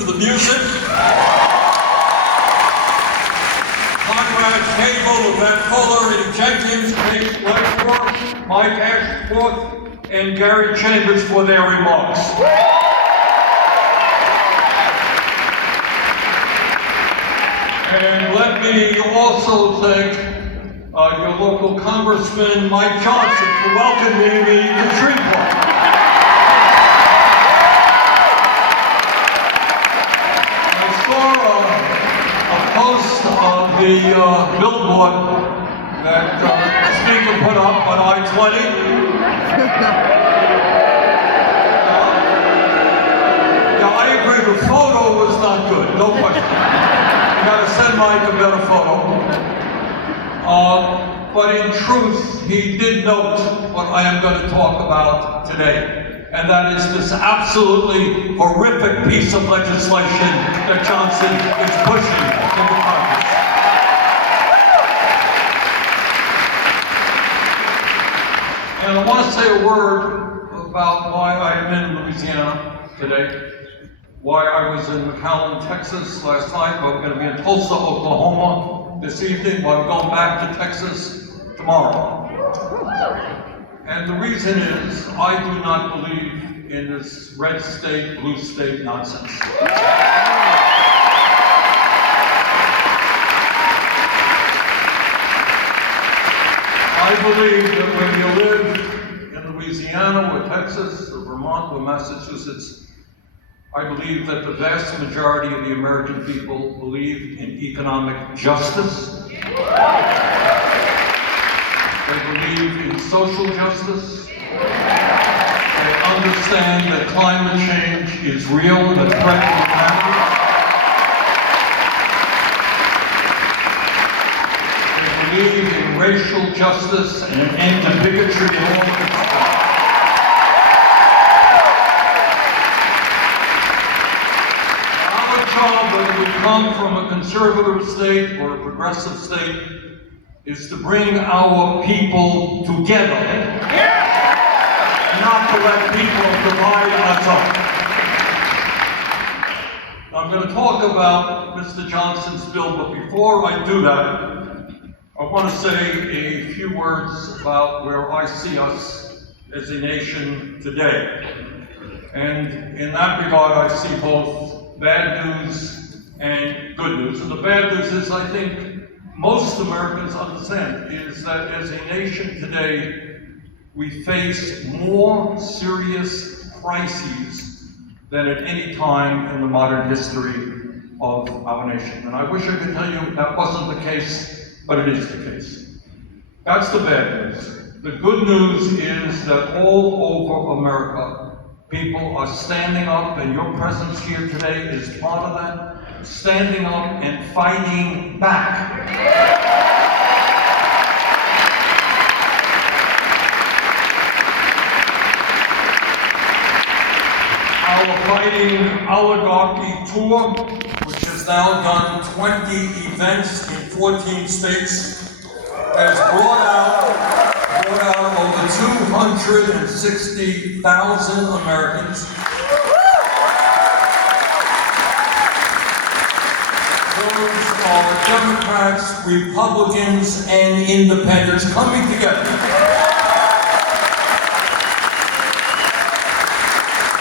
for the music. Conrad Cable, Yvette Fuller, Eddie Jenkins, Kate Blackmore, Mike Ashworth, and Gary Chambers for their remarks. And let me also thank your local Congressman Mike Johnson for welcoming me to Shreveport. I saw a post on the billboard that the speaker put up on I-20. Yeah, I agree, the photo was not good, no question. You gotta send Mike a better photo. But in truth, he did note what I am going to talk about today. And that is this absolutely horrific piece of legislation that Johnson is pushing into Congress. And I want to say a word about why I am in Louisiana today. Why I was in McAllen, Texas last night, but I'm going to be in Tulsa, Oklahoma this evening, while I'm going back to Texas tomorrow. And the reason is, I do not believe in this red state, blue state nonsense. I believe that when you live in Louisiana or Texas or Vermont or Massachusetts, I believe that the vast majority of the American people believe in economic justice. They believe in social justice. They understand that climate change is real and a threat to humanity. They believe in racial justice and an end to bigotry in all of its forms. Whether we come from a conservative state or a progressive state, is to bring our people together, not to let people divide us up. I'm going to talk about Mr. Johnson's bill, but before I do that, I want to say a few words about where I see us as a nation today. And in that regard, I see both bad news and good news. And the bad news is, I think most Americans understand, is that as a nation today, we face more serious crises than at any time in the modern history of our nation. And I wish I could tell you that wasn't the case, but it is the case. That's the bad news. The good news is that all over America, people are standing up, and your presence here today is part of that, standing up and fighting back. Our Fighting Oligarchy Tour, which has now done 20 events in 14 states, has brought out over 260,000 Americans. Those are Democrats, Republicans, and Independents coming together.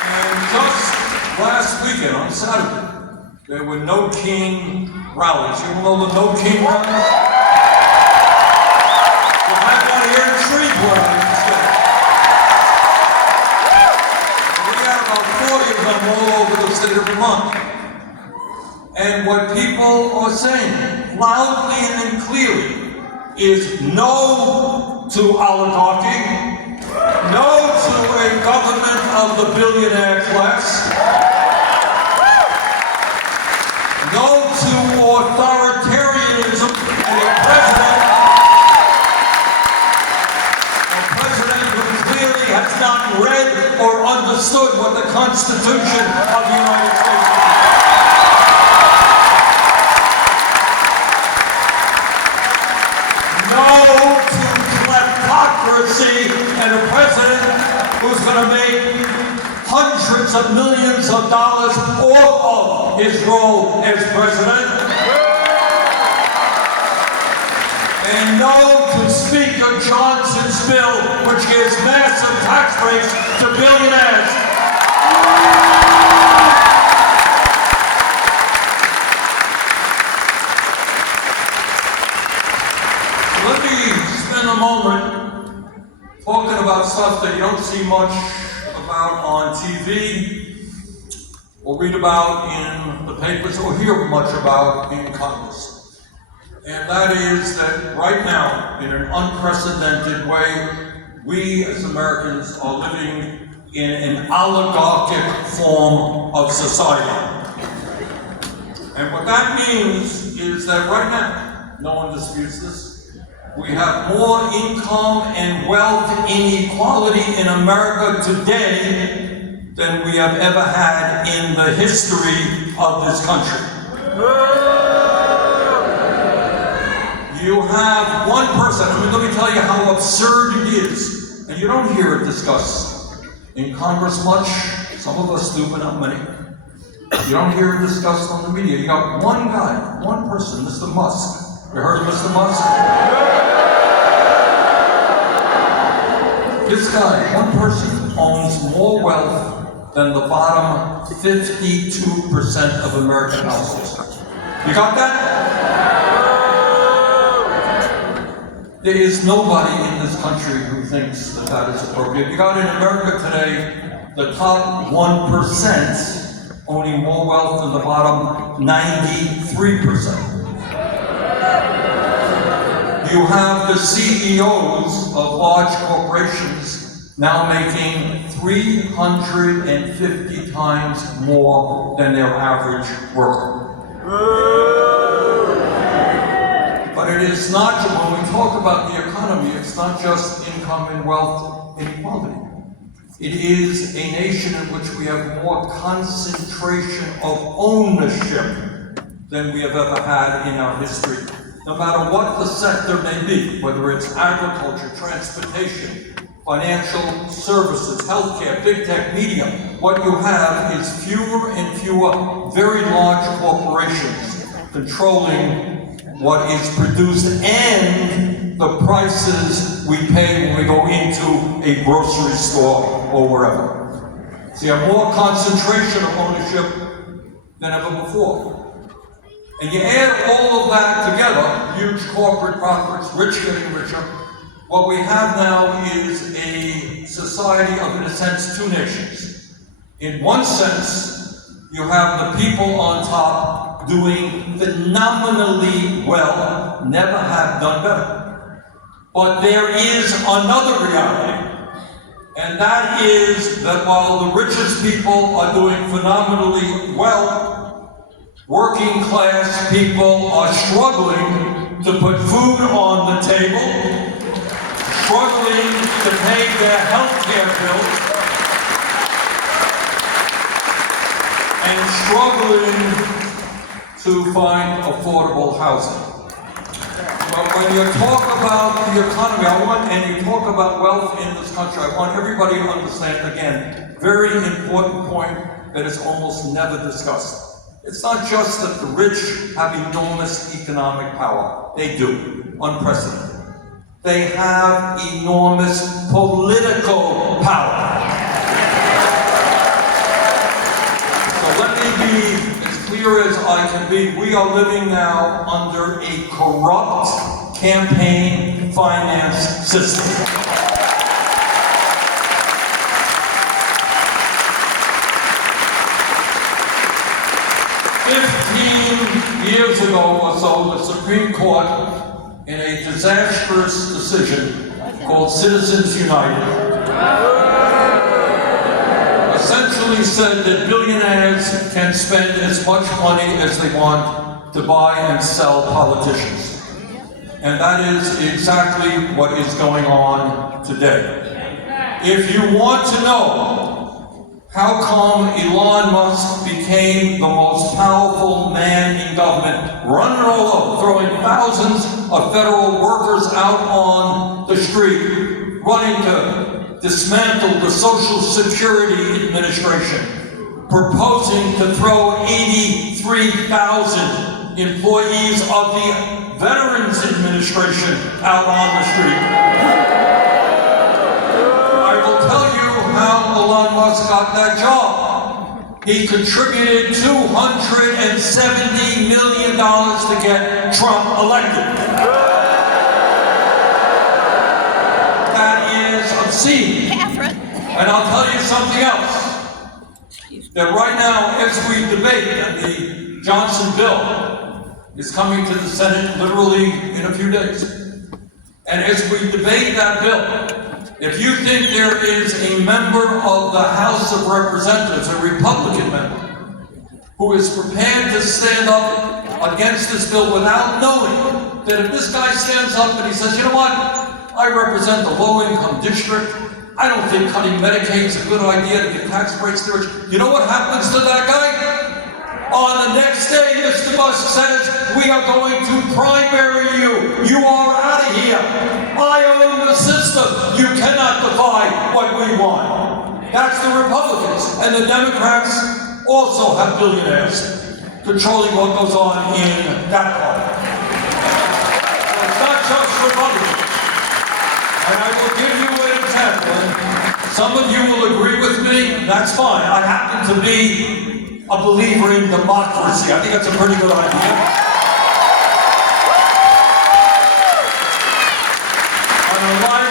And just last weekend, on Saturday, there were No King rallies. You know the No King rallies? All over the state of Vermont. And what people are saying, loudly and clearly, is no to oligarchy, no to a government of the billionaire class, no to authoritarianism and a president who clearly has not read or understood what the Constitution of the United States is. No to kleptocracy and a president who's going to make hundreds of millions of dollars off of his role as president. And no to Speaker Johnson's bill, which gives massive tax breaks to billionaires. Let me spend a moment talking about stuff that you don't see much about on TV, or read about in the papers, or hear much about in Congress. And that is that right now, in an unprecedented way, we as Americans are living in an oligarchic form of society. And what that means is that right now, no one disputes this, we have more income and wealth inequality in America today than we have ever had in the history of this country. You have one person, let me tell you how absurd it is, and you don't hear it discussed in Congress much. Some of us do, but not many. You don't hear it discussed on the media. You got one guy, one person, Mr. Musk. You heard of Mr. Musk? This guy, one person, owns more wealth than the bottom 52% of American households. You got that? There is nobody in this country who thinks that that is appropriate. You got in America today, the top 1% owning more wealth than the bottom 93%. You have the CEOs of large corporations now making 350 times more than their average worker. But it is not, when we talk about the economy, it's not just income and wealth inequality. It is a nation in which we have more concentration of ownership than we have ever had in our history. No matter what the sector may be, whether it's agriculture, transportation, financial services, healthcare, big tech, media, what you have is fewer and fewer very large corporations controlling what is produced and the prices we pay when we go into a grocery store or wherever. So you have more concentration of ownership than ever before. And you add all of that together, huge corporate profits, rich getting richer, what we have now is a society of, in a sense, two nations. In one sense, you have the people on top doing phenomenally well, never have done better. But there is another reality, and that is that while the richest people are doing phenomenally well, working class people are struggling to put food on the table, struggling to pay their health care bills, and struggling to find affordable housing. But when you talk about the economy, and you talk about wealth in this country, I want everybody to understand, again, very important point that is almost never discussed. It's not just that the rich have enormous economic power. They do, unprecedented. They have enormous political power. So let me be clear as I can be, we are living now under a corrupt campaign finance system. 15 years ago or so, the Supreme Court, in a disastrous decision called Citizens United, essentially said that billionaires can spend as much money as they want to buy and sell politicians. And that is exactly what is going on today. If you want to know how come Elon Musk became the most powerful man in government, running all over, throwing thousands of federal workers out on the street, running to dismantled the Social Security Administration, proposing to throw 83,000 employees of the Veterans Administration out on the street. I will tell you how Elon Musk got that job. He contributed $270 million to get Trump elected. That is obscene. And I'll tell you something else. That right now, as we debate, and the Johnson bill is coming to the Senate literally in a few days. And as we debate that bill, if you think there is a member of the House of Representatives, a Republican member, who is prepared to stand up against this bill without knowing that if this guy stands up and he says, you know what, I represent the low-income district, I don't think cutting Medicaid is a good idea to get tax breaks to the rich. You know what happens to that guy? On the next day, Mr. Musk says, we are going to primary you. You are out of here. I own the system. You cannot defy what we want. That's the Republicans. And the Democrats also have billionaires controlling what goes on in that party. So it's not just Republicans. And I will give you an example. Some of you will agree with me. That's fine. I happen to be a believer in democracy. I think that's a pretty good idea. Under my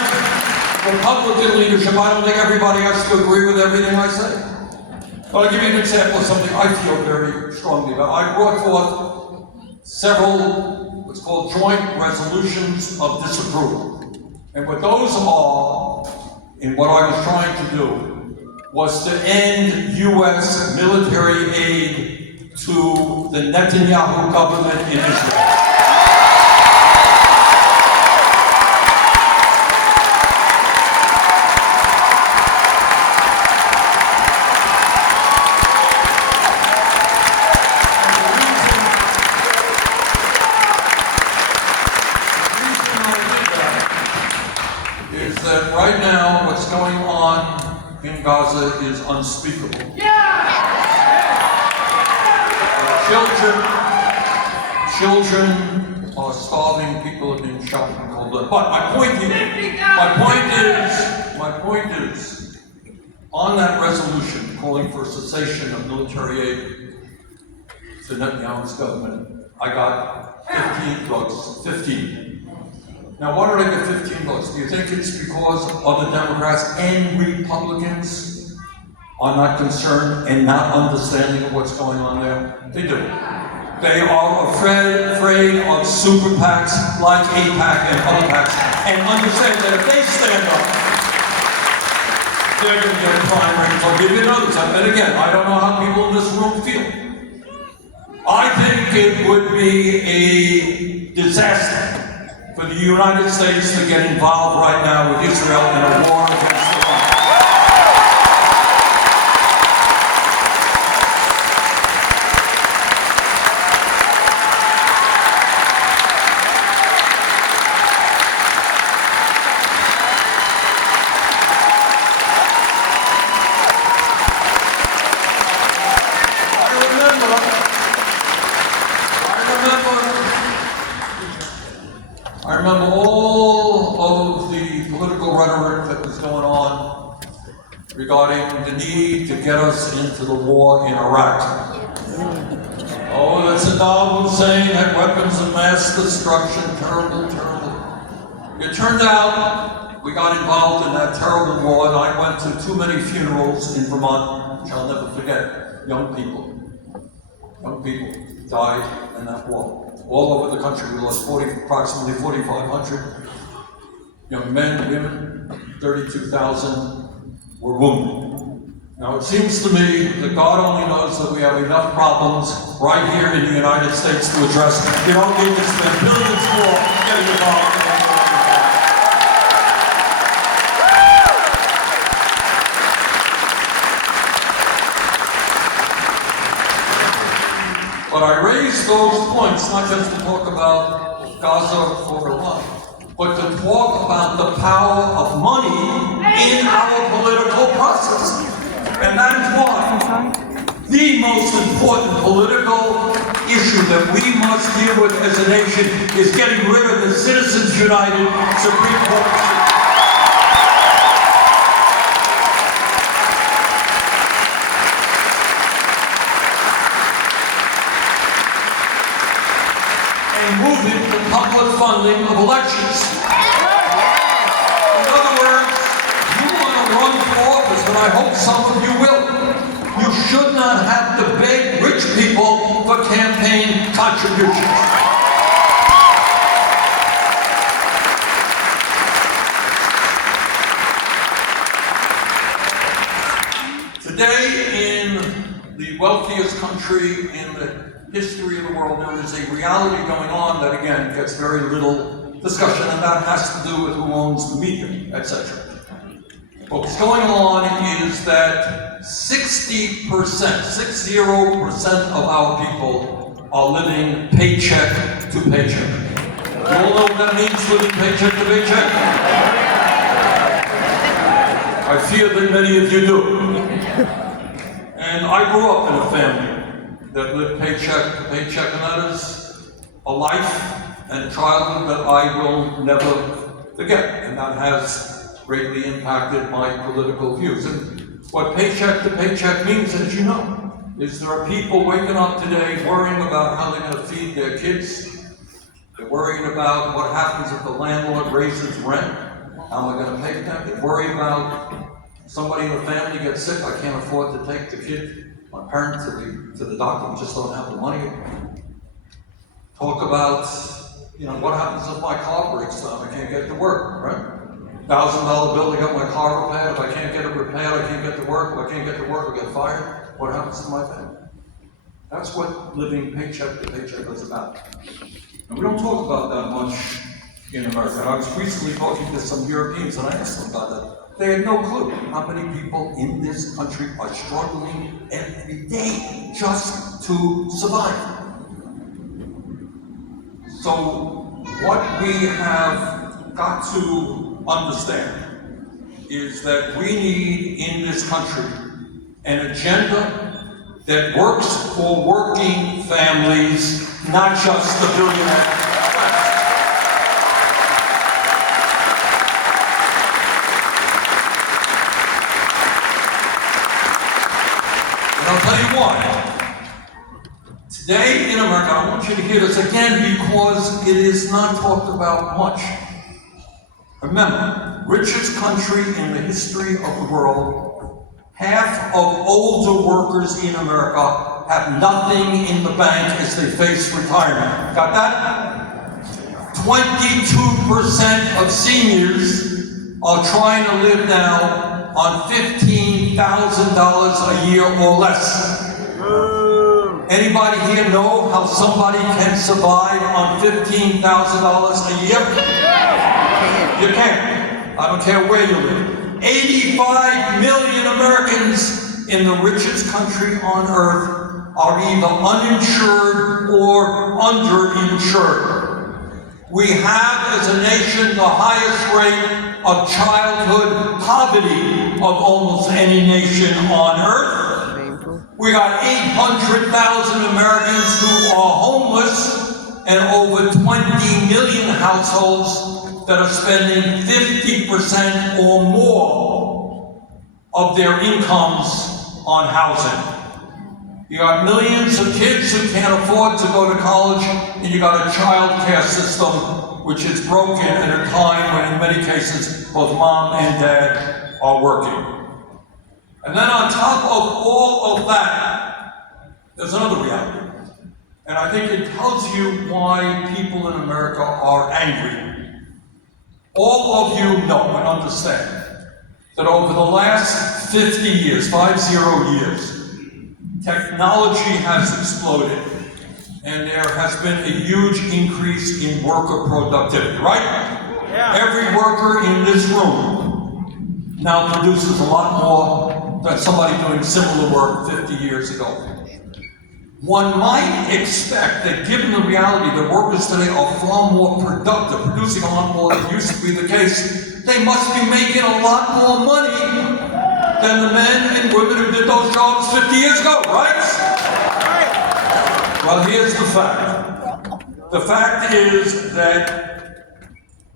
Republican leadership, I don't think everybody has to agree with everything I say. But I'll give you an example of something I feel very strongly about. I brought forth several, what's called joint resolutions of disapproval. And what those are, and what I was trying to do, was to end U.S. military aid to the Netanyahu government in Israel. That right now, what's going on in Gaza is unspeakable. Children are starving, people are being shot in cold blood. But my point is, on that resolution calling for cessation of military aid to Netanyahu's government, I got 15 votes. 15. Now, why did I get 15 votes? Do you think it's because other Democrats and Republicans are not concerned and not understanding of what's going on there? They do. They are afraid of super PACs like AIPAC and other PACs, and understand that if they stand up, they're going to get primaries. I'll give you another time. And again, I don't know how people in this room feel. I think it would be a disaster for the United States to get involved right now with Israel in a war against Iran. I remember all of the political rhetoric that was going on regarding the need to get us into the war in Iraq. Oh, that's Saddam Hussein had weapons of mass destruction, terrible. It turned out we got involved in that terrible war, and I went to too many funerals in Vermont, which I'll never forget. Young people died in that war. All over the country, we lost approximately 4,500 young men, women, 32,000 were wounded. Now it seems to me that God only knows that we have enough problems right here in the United States to address. You don't need to spend billions more getting involved. But I raise those points not just to talk about Gaza or Iran, but to talk about the power of money in our political process. And that is why the most important political issue that we must deal with as a nation is getting rid of the Citizens United Supreme Court. Moving the public funding of elections. In other words, you want to run for office, and I hope some of you will. You should not have to beg rich people for campaign contributions. Today, in the wealthiest country in the history of the world, there is a reality going on that, again, gets very little discussion, and that has to do with who owns the media, etc. What's going on is that 60% of our people are living paycheck to paycheck. You all know what that means, living paycheck to paycheck? I fear that many of you do. And I grew up in a family that lived paycheck to paycheck, and that is a life and a childhood that I will never forget, and that has greatly impacted my political views. And what paycheck to paycheck means, as you know, is there are people waking up today worrying about how they're going to feed their kids. They're worrying about what happens if the landlord raises rent, how they're going to pay them. They worry about somebody in the family gets sick, I can't afford to take the kid, my parents, to the doctor, we just don't have the money. Talk about, what happens if my car breaks down, I can't get to work, right? $1,000 bill to get my car repaired, if I can't get it repaired, I can't get to work, if I can't get to work, I get fired. What happens to my family? That's what living paycheck to paycheck is about. And we don't talk about that much in America. I was recently talking to some Europeans and I asked them about that. They had no clue how many people in this country are struggling every day just to survive. So what we have got to understand is that we need in this country an agenda that works for working families, not just the billionaire. I'll tell you why. Today in America, I want you to hear this again because it is not talked about much. Remember, richest country in the history of the world, half of older workers in America have nothing in the bank as they face retirement. Got that? 22% of seniors are trying to live now on $15,000 a year or less. Anybody here know how somebody can survive on $15,000 a year? You can't. I don't care where you live. 85 million Americans in the richest country on earth are either uninsured or underinsured. We have, as a nation, the highest rate of childhood poverty of almost any nation on earth. We got 800,000 Americans who are homeless and over 20 million households that are spending 50% or more of their incomes on housing. You got millions of kids who can't afford to go to college, and you got a child care system which is broken at a time when in many cases both mom and dad are working. And then on top of all of that, there's another reality. And I think it tells you why people in America are angry. All of you know and understand that over the last 50 years, 50 years, technology has exploded, and there has been a huge increase in worker productivity, right? Yeah. Every worker in this room now produces a lot more than somebody doing similar work 50 years ago. One might expect that given the reality that workers today are far more productive, producing a lot more than used to be the case, they must be making a lot more money than the men and women who did those jobs 50 years ago, right? Well, here's the fact. The fact is that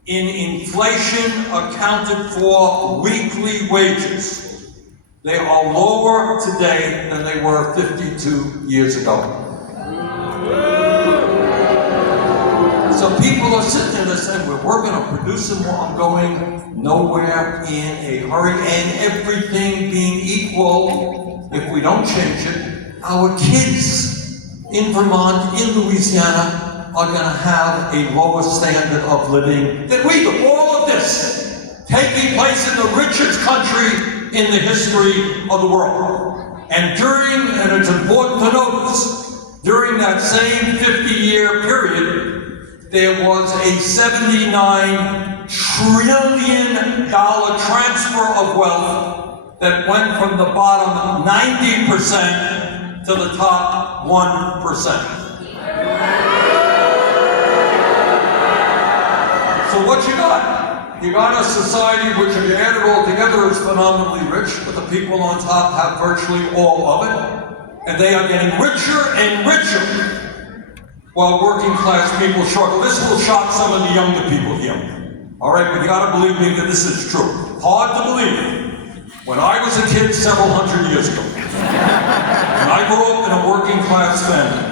in inflation accounted for weekly wages, they are lower today than they were 52 years ago. So people are sitting there saying, well, we're going to produce some more. I'm going nowhere in a hurry. And everything being equal, if we don't change it, our kids in Vermont, in Louisiana, are going to have a lower standard of living than we do. All of this taking place in the richest country in the history of the world. And it's important to notice, during that same 50-year period, there was a $79 trillion transfer of wealth that went from the bottom 90% to the top 1%. So what you got? You got a society which, if you add it all together, is phenomenally rich, but the people on top have virtually all of it, and they are getting richer and richer, while working class people struggle. This will shock some of the younger people here. All right, but you gotta believe me that this is true. Hard to believe. When I was a kid several hundred years ago, and I grew up in a working class family,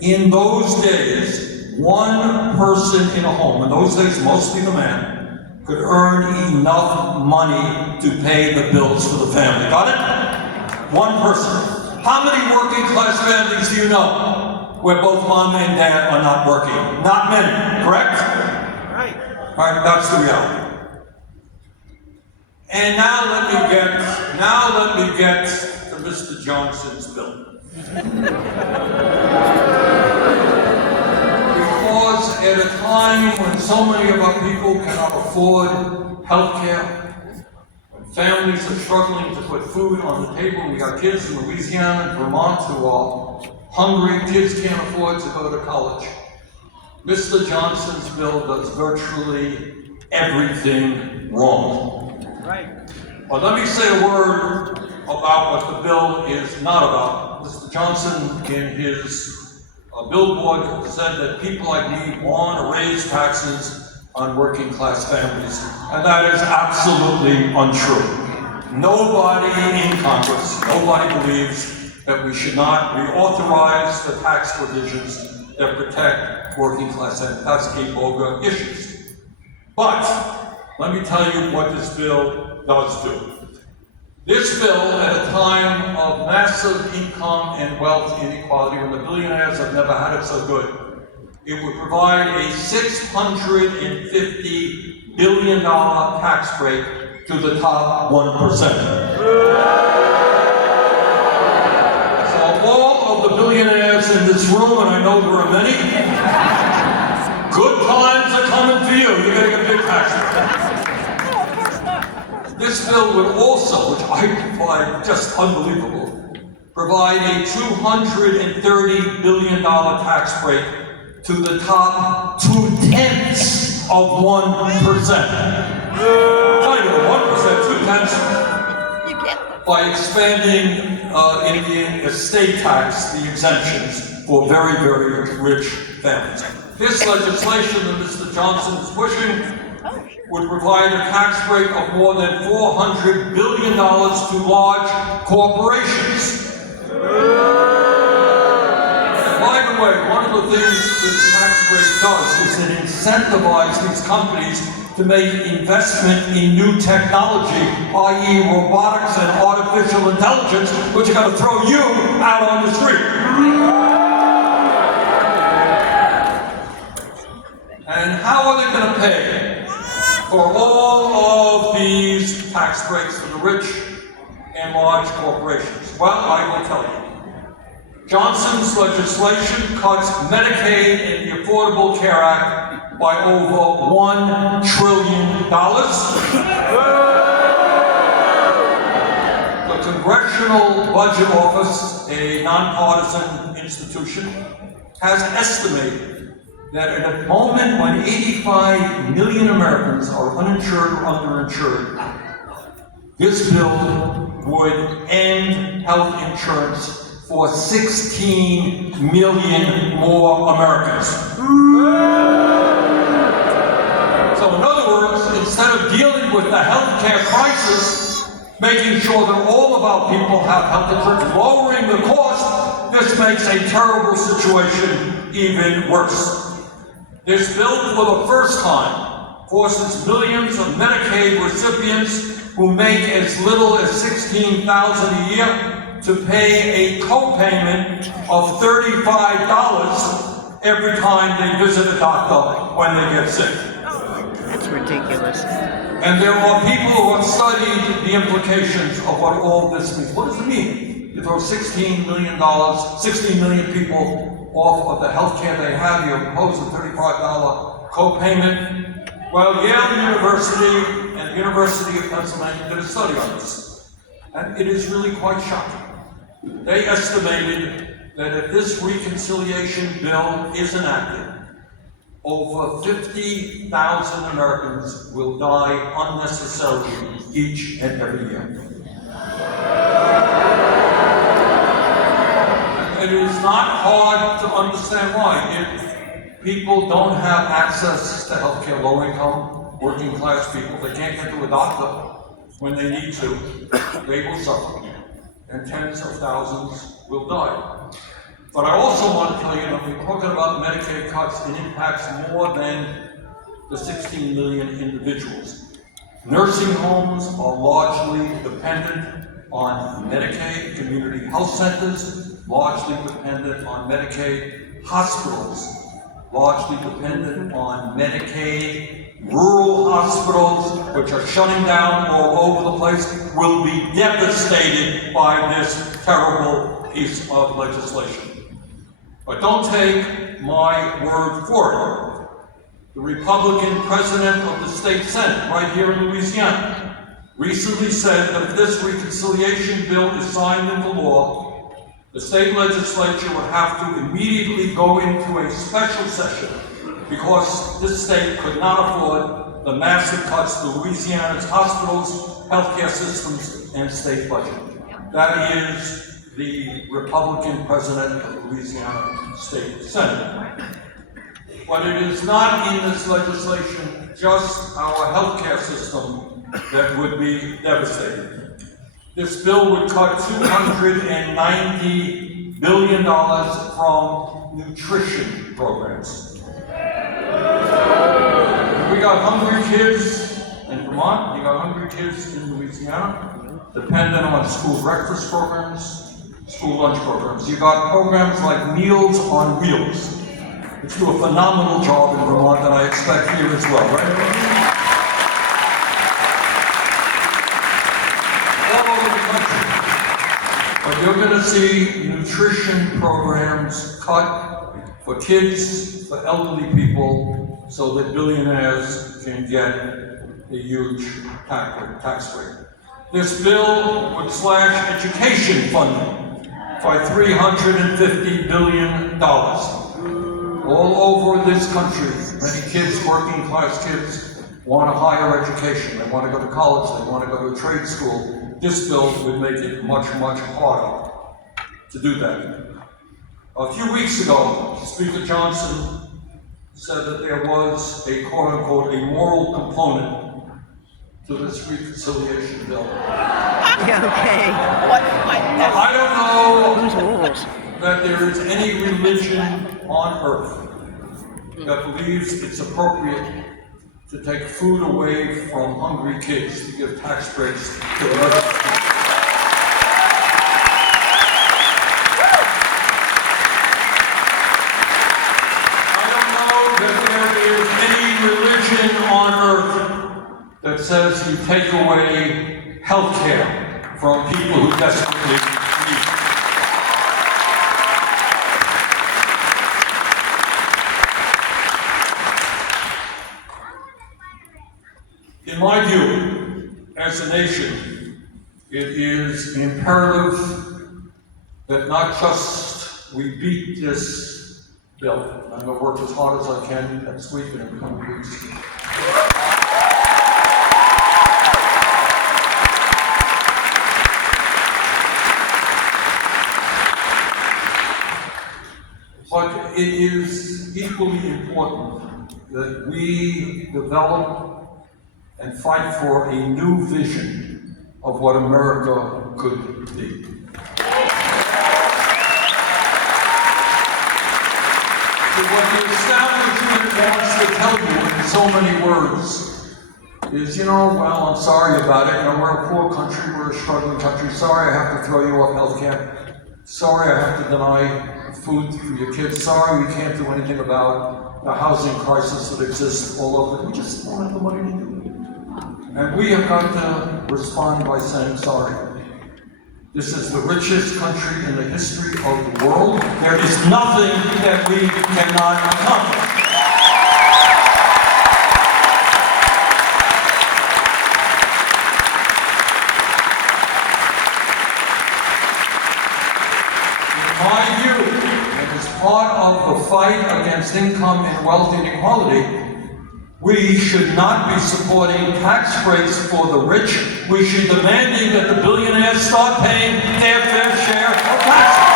in those days, one person in a home, in those days mostly the man, could earn enough money to pay the bills for the family. Got it? One person. How many working class families do you know where both mom and dad are not working? Not many, correct? Right. All right, that's the reality. And now let me get to Mr. Johnson's bill. Because at a time when so many of our people cannot afford health care, when families are struggling to put food on the table, we got kids in Louisiana and Vermont who are hungry, kids can't afford to go to college. Mr. Johnson's bill does virtually everything wrong. Right. But let me say a word about what the bill is not about. Mr. Johnson, in his billboard, said that people like me want to raise taxes on working class families, and that is absolutely untrue. Nobody in Congress, nobody believes that we should not reauthorize the tax provisions that protect working class families. That's a bogus issue. But let me tell you what this bill does do. This bill, at a time of massive income and wealth inequality, when the billionaires have never had it so good, it would provide a $650 billion tax break to the top 1%. All of the billionaires in this room, and I know there are many, good times are coming for you. You're going to get a big tax break. This bill would also, which I find just unbelievable, provide a $230 billion tax break to the top 0.2% of 1%. Not even 1%, 0.2%. By expanding Indian estate tax, the exemptions for very, very rich families. This legislation that Mr. Johnson is pushing would provide a tax break of more than $400 billion to large corporations. And by the way, one of the things this tax break does is it incentivizes these companies to make investment in new technology, i.e. robotics and artificial intelligence, which are going to throw you out on the street. And how are they going to pay for all of these tax breaks for the rich and large corporations? Well, I will tell you. Johnson's legislation cuts Medicaid and the Affordable Care Act by over $1 trillion. The Congressional Budget Office, a nonpartisan institution, has estimated that at a moment when 85 million Americans are uninsured or underinsured, this bill would end health insurance for 16 million more Americans. So in other words, instead of dealing with the healthcare crisis, making sure that all of our people have health insurance, lowering the cost, this makes a terrible situation even worse. This bill, for the first time, forces millions of Medicaid recipients who make as little as $16,000 a year to pay a co-payment of $35 every time they visit a doctor when they get sick. That's ridiculous. And there are people who have studied the implications of what all this means. What does it mean? You throw $16 million, 16 million people off of the health care they have, you impose a $35 co-payment. Well, Yale University and the University of Pennsylvania did a study on this, and it is really quite shocking. They estimated that if this reconciliation bill is enacted, over 50,000 Americans will die unnecessarily each and every year. It is not hard to understand why. If people don't have access to health care, low income, working class people, they can't get to a doctor when they need to, they will suffer. And tens of thousands will die. But I also want to tell you that we're talking about Medicaid cuts, it impacts more than the 16 million individuals. Nursing homes are largely dependent on Medicaid, community health centers, largely dependent on Medicaid, hospitals, largely dependent on Medicaid, rural hospitals, which are shutting down all over the place, will be devastated by this terrible piece of legislation. But don't take my word for it. The Republican president of the state Senate, right here in Louisiana, recently said that if this reconciliation bill is signed into law, the state legislature would have to immediately go into a special session because this state could not afford the massive cuts to Louisiana's hospitals, healthcare systems, and state budget. That is the Republican president of the Louisiana State Senate. But it is not in this legislation just our healthcare system that would be devastated. This bill would cut $290 billion from nutrition programs. We got hungry kids in Vermont, we got hungry kids in Louisiana, dependent on school breakfast programs, school lunch programs. You got programs like Meals on Wheels, which do a phenomenal job in Vermont that I expect here as well, right? All over the country. But you're going to see nutrition programs cut for kids, for elderly people, so that billionaires can get a huge tax break. This bill would slash education funding by $350 billion. All over this country, many kids, working class kids, want a higher education. They want to go to college, they want to go to a trade school. This bill would make it much, much harder to do that. A few weeks ago, Speaker Johnson said that there was a quote-unquote, a moral component to this reconciliation bill. Okay. I don't know that there is any religion on earth that believes it's appropriate to take food away from hungry kids to give tax breaks to the rest. I don't know that there is any religion on earth that says you take away health care from people who desperately need it. In my view, as a nation, it is imperative that not just we beat this bill, I'm going to work as hard as I can next week and in the coming weeks. But it is equally important that we develop and fight for a new vision of what America could be. What the establishment wants to tell you in so many words is, well, I'm sorry about it. We're a poor country, we're a struggling country. Sorry I have to throw you off health care. Sorry I have to deny food for your kids. Sorry we can't do anything about the housing crisis that exists all over. We just don't have the money to do it. And we have got to respond by saying sorry. This is the richest country in the history of the world. There is nothing that we cannot accomplish. In my view, and as part of the fight against income and wealth inequality, we should not be supporting tax breaks for the rich. We should be demanding that the billionaires start paying their fair share of taxes.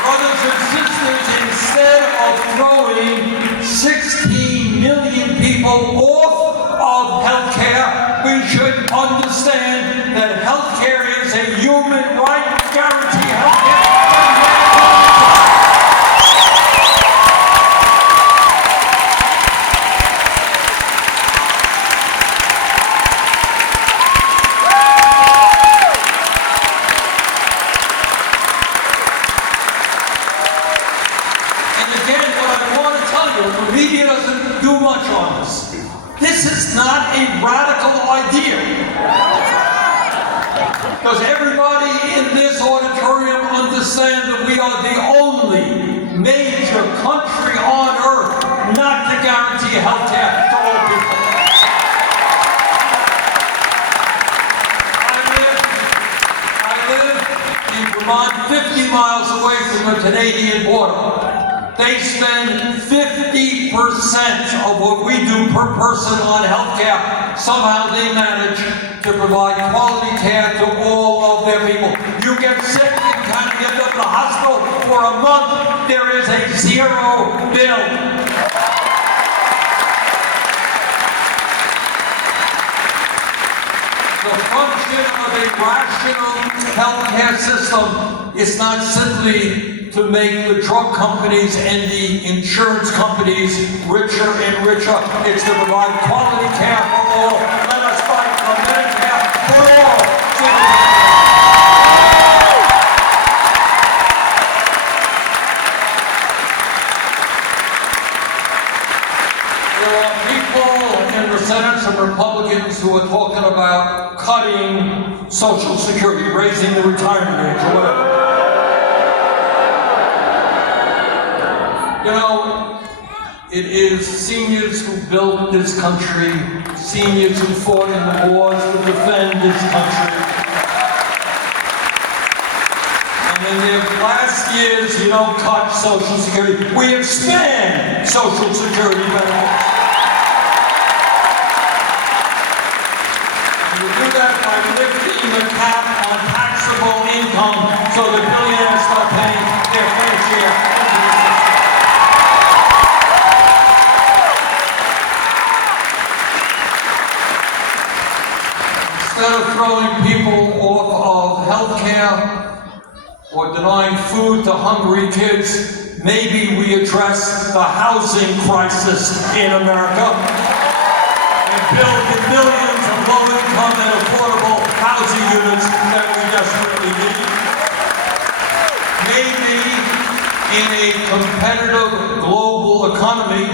Brothers and sisters, instead of throwing 16 million people off of health care, we should understand that health care is a human right. Guarantee health care. And again, what I want to tell you, the media doesn't do much on this. This is not a radical idea. Because everybody in this auditorium understands that we are the only major country on earth not to guarantee health care to all people. I live in Vermont, 50 miles away from the Canadian border. They spend 50% of what we do per person on health care. Somehow they manage to provide quality care to all of their people. You get sick, you can't get to the hospital for a month, there is a zero bill. The function of a rational healthcare system is not simply to make the drug companies and the insurance companies richer and richer. It's to provide quality care for all. Let us fight for Medicare for all. There are people in the Senate, some Republicans, who are talking about cutting Social Security, raising the retirement age or whatever. It is seniors who built this country, seniors who fought in the wars to defend this country. And in their last years, you don't cut Social Security. We expand Social Security benefits. And we do that by lifting the cap on taxable income so the billionaires start paying their fair share into the system. Instead of throwing people off of health care or denying food to hungry kids, maybe we address the housing crisis in America and build the millions of low-income and affordable housing units that we desperately need. Maybe in a competitive global economy,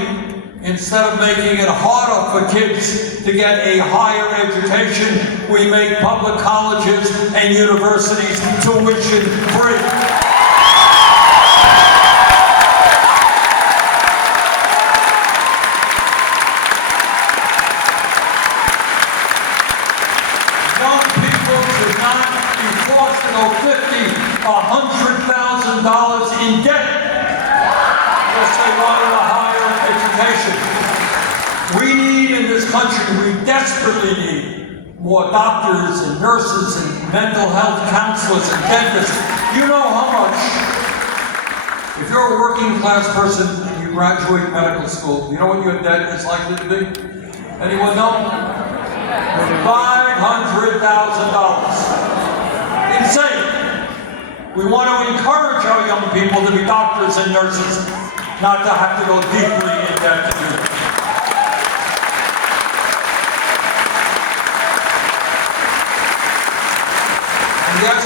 instead of making it harder for kids to get a higher education, we make public colleges and universities tuition free. $100,000 in debt because they wanted a higher education. We need in this country, we desperately need more doctors and nurses and mental health counselors and dentists. You know how much, if you're a working class person and you graduate medical school, you know what your debt is likely to be? Anyone know? $500,000. Insane. We want to encourage our young people to be doctors and nurses, not to have to go deeply in debt to do that. And yes,